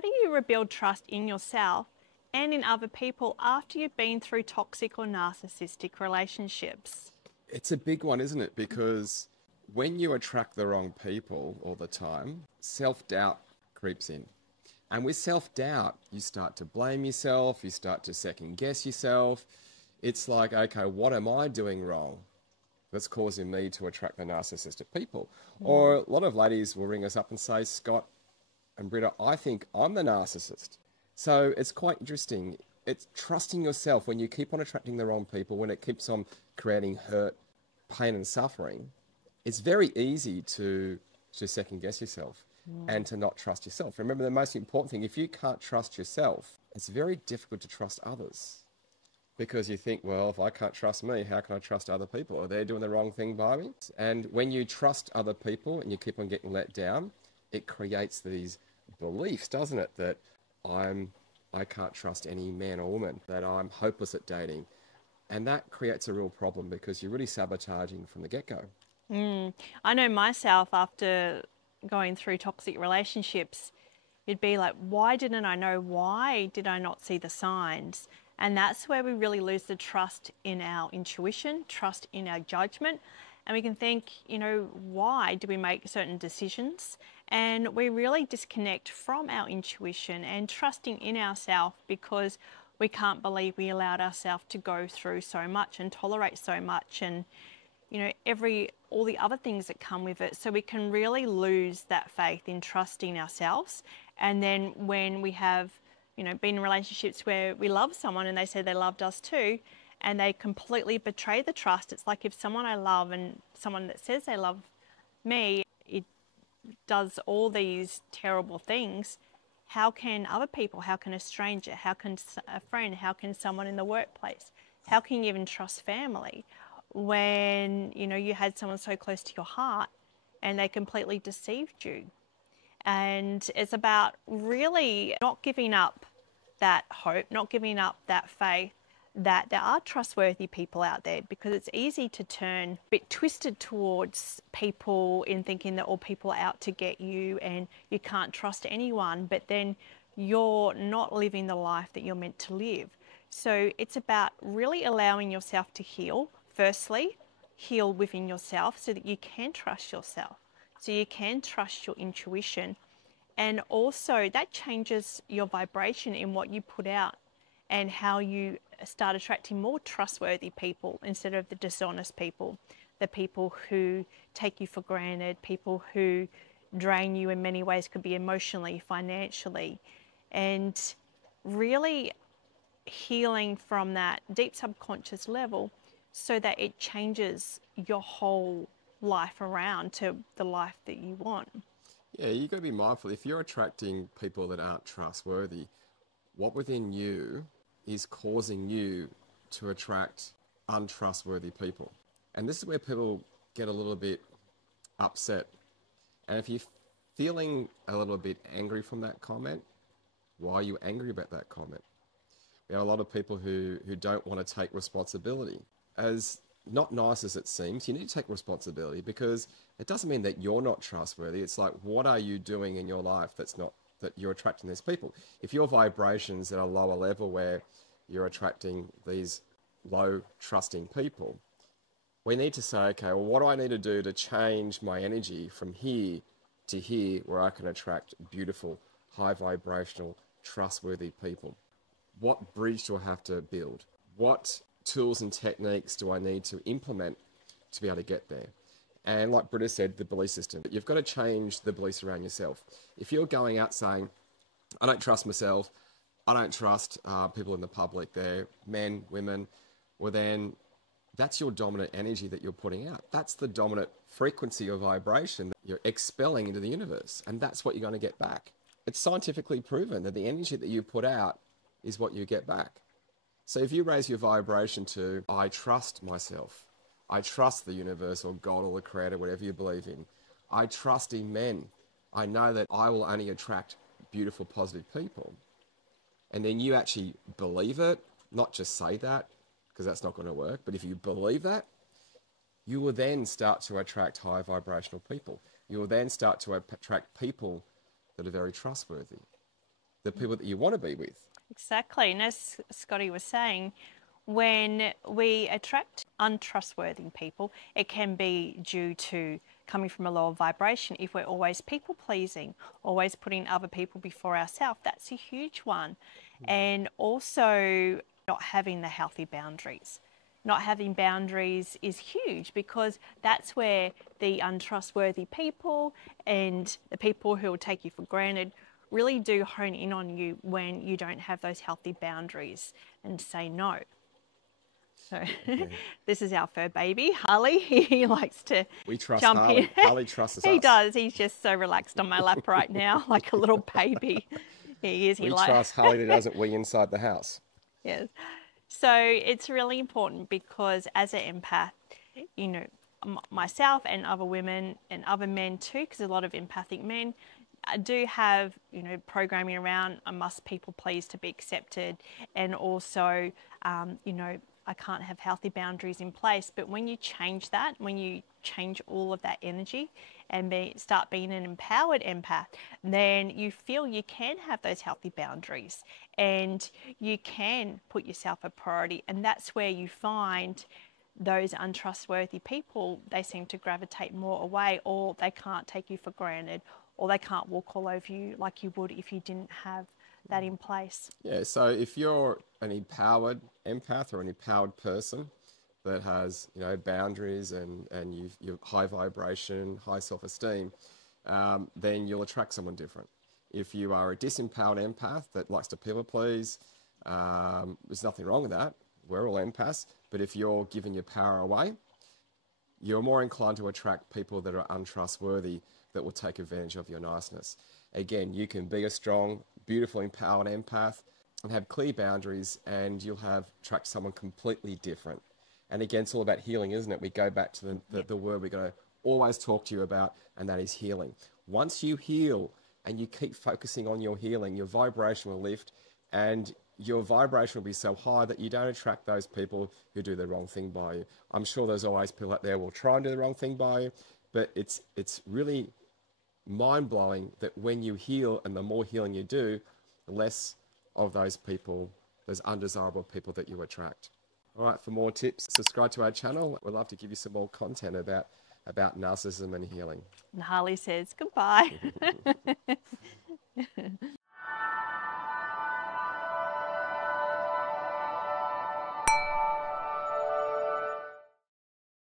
how do you rebuild trust in yourself and in other people after you've been through toxic or narcissistic relationships? It's a big one, isn't it? Because when you attract the wrong people all the time, self-doubt creeps in. And with self-doubt, you start to blame yourself, you start to second guess yourself. It's like, okay, what am I doing wrong that's causing me to attract the narcissistic people? Or a lot of ladies will ring us up and say, Scott and Britta, I think I'm the narcissist. So it's quite interesting. It's trusting yourself when you keep on attracting the wrong people, when it keeps on creating hurt, pain and suffering. It's very easy to second guess yourself and to not trust yourself. Remember, the most important thing, if you can't trust yourself, it's very difficult to trust others. Because you think, well, if I can't trust me, how can I trust other people? Are they doing the wrong thing by me? And when you trust other people and you keep on getting let down, it creates these beliefs, doesn't it? That I can't trust any man or woman, that I'm hopeless at dating. And that creates a real problem because you're really sabotaging from the get-go. I know myself, after going through toxic relationships, it'd be like, why didn't I know? Why did I not see the signs? And that's where we really lose the trust in our intuition, trust in our judgment. And we can think, why do we make certain decisions? And we really disconnect from our intuition and trusting in ourselves because we can't believe we allowed ourselves to go through so much and tolerate so much and, all the other things that come with it. So we can really lose that faith in trusting ourselves. And then when we have, been in relationships where we love someone and they say they loved us too, and they completely betray the trust. It's like if someone I love and someone that says they love me, it does all these terrible things. How can other people, how can a stranger, how can a friend, how can someone in the workplace, how can you even trust family when, you had someone so close to your heart and they completely deceived you? And it's about really not giving up that hope, not giving up that faith that there are trustworthy people out there, because it's easy to turn a bit twisted towards people in thinking that all people are out to get you and you can't trust anyone, but then you're not living the life that you're meant to live. So it's about really allowing yourself to heal. Firstly, heal within yourself so that you can trust yourself, so you can trust your intuition. And also that changes your vibration in what you put out and how you start attracting more trustworthy people instead of the dishonest people, the people who take you for granted, people who drain you in many ways, could be emotionally, financially, and really healing from that deep subconscious level so that it changes your whole life around to the life that you want. Yeah, you've got to be mindful. If you're attracting people that aren't trustworthy, what within you is causing you to attract untrustworthy people? And this is where people get a little bit upset. And if you're feeling a little bit angry from that comment, why are you angry about that comment? There are a lot of people who don't want to take responsibility. As not nice as it seems, you need to take responsibility, because it doesn't mean that you're not trustworthy. It's like, what are you doing in your life that you're attracting these people? If your vibration's at a lower level where you're attracting these low trusting people, we need to say, okay, well, what do I need to do to change my energy from here to here where I can attract beautiful, high vibrational, trustworthy people? What bridge do I have to build? What tools and techniques do I need to implement to be able to get there? And like Britta said, the belief system. You've got to change the beliefs around yourself. If you're going out saying, I don't trust myself, I don't trust people in the public, they're men, women, well then that's your dominant energy that you're putting out. That's the dominant frequency or vibration that you're expelling into the universe. And that's what you're going to get back. It's scientifically proven that the energy that you put out is what you get back. So if you raise your vibration to, I trust myself, I trust the universe or God or the creator, whatever you believe in, I trust in men, I know that I will only attract beautiful, positive people. And then you actually believe it, not just say that, because that's not going to work, but if you believe that, you will then start to attract high vibrational people. You will then start to attract people that are very trustworthy. the people that you want to be with. Exactly. And as Scotty was saying, when we attract untrustworthy people, it can be due to coming from a lower vibration. If we're always people pleasing, always putting other people before ourselves, that's a huge one. And also not having the healthy boundaries. Not having boundaries is huge, because that's where the untrustworthy people and the people who will take you for granted really do hone in on you when you don't have those healthy boundaries and say no. So this is our fur baby, Harley. He likes to We trust jump Harley. in. Harley trusts us. He does. He's just so relaxed on my lap right now, like a little baby. He is. We trust Harley that doesn't wee inside the house. Yes. So it's really important, because as an empath, you know, myself and other women and other men too, because a lot of empathic men do have, you know, programming around I must people please to be accepted, and also, you know, I can't have healthy boundaries in place. But when you change that, when you change all of that energy and start being an empowered empath, then you feel you can have those healthy boundaries and you can put yourself a priority. And that's where you find those untrustworthy people, they seem to gravitate more away, or they can't take you for granted, or they can't walk all over you like you would if you didn't have that in place. Yeah, so if you're an empowered empath or an empowered person that has, you know, boundaries and you're high vibration, high self-esteem, then you'll attract someone different. If you are a disempowered empath that likes to people please, there's nothing wrong with that. We're all empaths. But if you're giving your power away, you're more inclined to attract people that are untrustworthy, that will take advantage of your niceness. Again, you can be a strong, beautiful, empowered empath and have clear boundaries, and you'll attract someone completely different. And again, it's all about healing, isn't it? We go back to the word we're going to always talk to you about, and that is healing. Once you heal and you keep focusing on your healing, your vibration will lift, and your vibration will be so high that you don't attract those people who do the wrong thing by you. I'm sure there's always people out there who will try and do the wrong thing by you, but it's really mind-blowing that when you heal, and the more healing you do, the less of those people, those undesirable people, that you attract. All right, for more tips, subscribe to our channel. We'd love to give you some more content about narcissism and healing. And Harley says goodbye.